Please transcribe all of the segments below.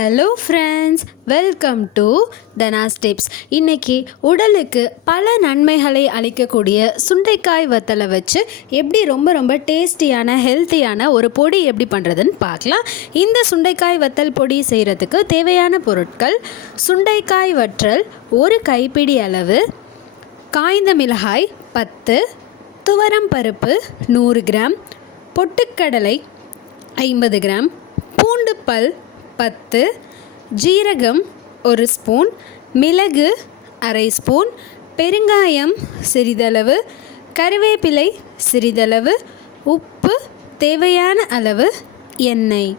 Hello friends welcome to Dhanas tips இன்னைக்கு உடலுக்கு பல நன்மைகளை அளிக்கக்கூடிய சுண்டைக்காய் வத்தலை வச்சு எப்படி ரொம்ப ரொம்ப டேஸ்டியான ஹெல்த்தியான ஒரு பொடி எப்படி பண்ணுறதுன்னு பார்க்கலாம். இந்த சுண்டைக்காய் வத்தல் பொடி செய்கிறதுக்கு தேவையான பொருட்கள் சுண்டைக்காய் வற்றல் ஒரு கைப்பிடி அளவு காய்ந்த மிளகாய் பத்து துவரம் பருப்பு நூறு கிராம் பொட்டுக்கடலை ஐம்பது கிராம் பூண்டு பல் பத்து ஜீரகம் ஒரு ஸ்பூன் மிளகு அரை ஸ்பூன் பெருங்காயம் சிறிதளவு கருவேப்பிலை சிறிதளவு உப்பு தேவையான அளவு எண்ணெய்.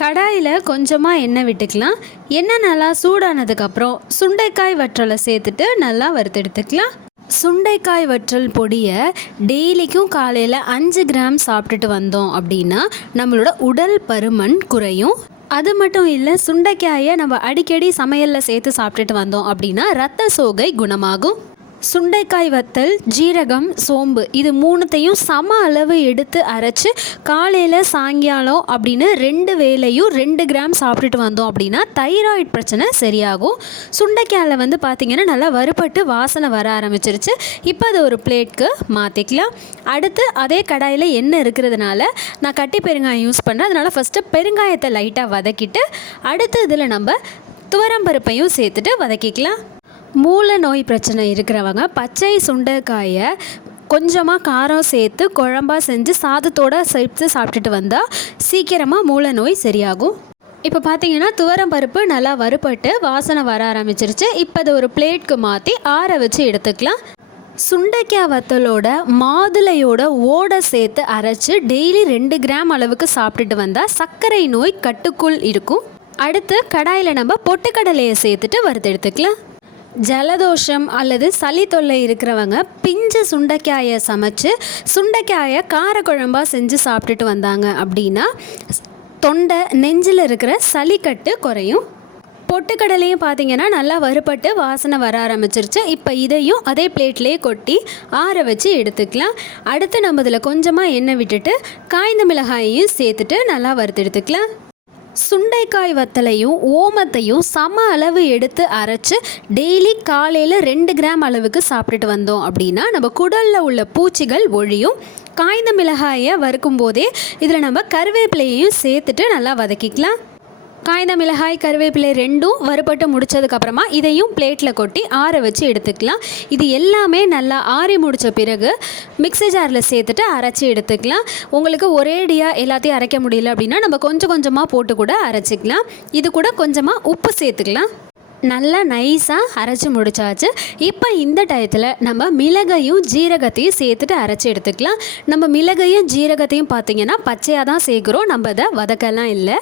கடாயில் கொஞ்சமாக எண்ணெய் விட்டுக்கலாம். எண்ணெய் நல்லா சூடானதுக்கப்புறம் சுண்டைக்காய் வற்றலை சேர்த்துட்டு நல்லா வறுத்தெடுத்துக்கலாம். சுண்டைக்காய் வற்றல் பொடியை டெய்லிக்கும் காலையில் அஞ்சு கிராம் சாப்பிட்டுட்டு வந்தோம் அப்படின்னா நம்மளோட உடல் பருமன் குறையும். அது மட்டும் இல்லை சுண்டைக்காயை நம்ம அடிக்கடி சமையலில் சேர்த்து சாப்பிட்டுட்டு வந்தோம் அப்படின்னா ரத்த சோகை குணமாகும். சுண்டைக்காய் வத்தல் ஜீரகம் சோம்பு இது மூணுத்தையும் சம அளவு எடுத்து அரைச்சி காலையில் சாயங்காலம் அப்படின்னு ரெண்டு வேலையும் ரெண்டு கிராம் சாப்பிட்டுட்டு வந்தோம் அப்படின்னா தைராய்டு பிரச்சனை சரியாகும். சுண்டைக்காயில் வந்து பார்த்திங்கன்னா நல்லா வறுபட்டு வாசனை வர ஆரம்பிச்சிருச்சு. இப்போ அதை ஒரு பிளேட்க்கு மாற்றிக்கலாம் அடுத்து அதே கடாயில் எண்ணெய் இருக்கிறதுனால நான் கட்டி பெருங்காயம் யூஸ் பண்ணுறேன் அதனால் ஃபஸ்ட்டு பெருங்காயத்தை லைட்டாக வதக்கிட்டு அடுத்து இதில் நம்ம துவரம்பருப்பையும் சேர்த்துட்டு வதக்கிக்கலாம். மூல நோய் பிரச்சனை இருக்கிறவங்க பச்சை சுண்டைக்காயை கொஞ்சமாக காரம் சேர்த்து குழம்பா செஞ்சு சாதத்தோடு சேர்த்து சாப்பிட்டுட்டு வந்தால் சீக்கிரமாக மூல நோய் சரியாகும். இப்போ பார்த்தீங்கன்னா துவரம் பருப்பு நல்லா வறுபட்டு வாசனை வர ஆரம்பிச்சிருச்சு. இப்போ அதை ஒரு பிளேட்க்கு மாற்றி ஆற வச்சு எடுத்துக்கலாம். சுண்டைக்காய் வத்தலோட மாதுளையோட ஓட சேர்த்து அரைச்சி டெய்லி ரெண்டு கிராம் அளவுக்கு சாப்பிட்டுட்டு வந்தால் சர்க்கரை நோய் கட்டுக்குள் இருக்கும். அடுத்து கடாயில் நம்ம பொட்டுக்கடலையை சேர்த்துட்டு வறுத்தெடுத்துக்கலாம் ஜலதோஷம் அல்லது சளி தொல்லை இருக்கிறவங்க பிஞ்சு சுண்டைக்காயை சமைச்சு சுண்டைக்காயை காரக்குழம்பாக செஞ்சு சாப்பிட்டுட்டு வந்தாங்க அப்படின்னா தொண்டை நெஞ்சில் இருக்கிற சளிக்கட்டு குறையும். பொட்டுக்கடலையும் பார்த்தீங்கன்னா நல்லா வறுபட்டு வாசனை வர ஆரம்பிச்சிருச்சு. இப்போ இதையும் அதே பிளேட்லேயே கொட்டி ஆற வச்சு எடுத்துக்கலாம். அடுத்து நம்ம இதில் கொஞ்சமாக எண்ணெய் விட்டுட்டு காய்ந்த மிளகாயையும் சேர்த்துட்டு நல்லா வறுத்து எடுத்துக்கலாம். சுண்டைக்காய் வத்தலையும் ஓமத்தையும் சம அளவு எடுத்து அரைச்சி டெய்லி காலையில் ரெண்டு கிராம் அளவுக்கு சாப்பிட்டுட்டு வந்தோம் அப்படின்னா நம்ம குடலில் உள்ள பூச்சிகள் ஒழியும். காய்ந்த மிளகாயை வறுக்கும் போதே இதில் நம்ம கருவேப்பிலையையும் சேர்த்துட்டு நல்லா வதக்கிக்கலாம். காய்ந்த மிளகாய் கருவேப்பிலை ரெண்டும் வறுபட்டு முடிச்சதுக்கப்புறமா இதையும் பிளேட்டில் கொட்டி ஆற வச்சு எடுத்துக்கலாம். இது எல்லாமே நல்லா ஆறி முடித்த பிறகு மிக்ஸி ஜாரில் சேர்த்துட்டு அரைச்சி எடுத்துக்கலாம். உங்களுக்கு ஒரேடியாக எல்லாத்தையும் அரைக்க முடியல அப்படின்னா நம்ம கொஞ்சம் கொஞ்சமாக போட்டு கூட அரைச்சிக்கலாம். இது கூட கொஞ்சமாக உப்பு சேர்த்துக்கலாம். நல்லா நைஸாக அரைச்சி முடிச்சாச்சு. இப்போ இந்த டயத்தில் நம்ம மிளகையும் ஜீரகத்தையும் சேர்த்துட்டு அரைச்சி எடுத்துக்கலாம். நம்ம மிளகையும் ஜீரகத்தையும் பார்த்தீங்கன்னா பச்சையாக தான் சேர்க்குறோம். நம்ம அதை வதக்கலாம் இல்லை.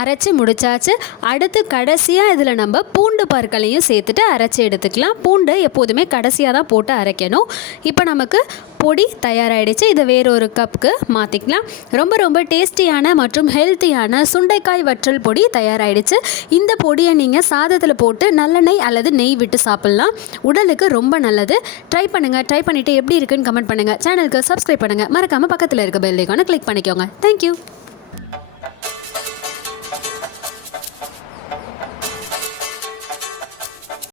அரைச்சி முடிச்சாச்சு. அடுத்து கடைசியாக இதில் நம்ம பூண்டு பற்களையும் சேர்த்துட்டு அரைச்சி எடுத்துக்கலாம். பூண்டு எப்போதுமே கடைசியாக தான் போட்டு அரைக்கணும். இப்போ நமக்கு பொடி தயாராகிடுச்சு இதை வேறொரு கப்புக்கு மாற்றிக்கலாம் ரொம்ப ரொம்ப டேஸ்டியான மற்றும் ஹெல்த்தியான சுண்டைக்காய் வற்றல் பொடி தயாராகிடுச்சு இந்த பொடியை நீங்கள் சாதத்தில் போட்டு நல்லெண்ணெய் அல்லது நெய் விட்டு சாப்பிட்லாம். உடலுக்கு ரொம்ப நல்லது. ட்ரை பண்ணுங்கள் ட்ரை பண்ணிவிட்டு எப்படி இருக்குன்னு கமெண்ட் பண்ணுங்கள் சேனலுக்கு சப்ஸ்கிரைப் பண்ணுங்கள் மறக்காமல் பக்கத்தில் இருக்க பெல்லைக்கான கிளிக் பண்ணிக்கோங்க. தேங்க்யூ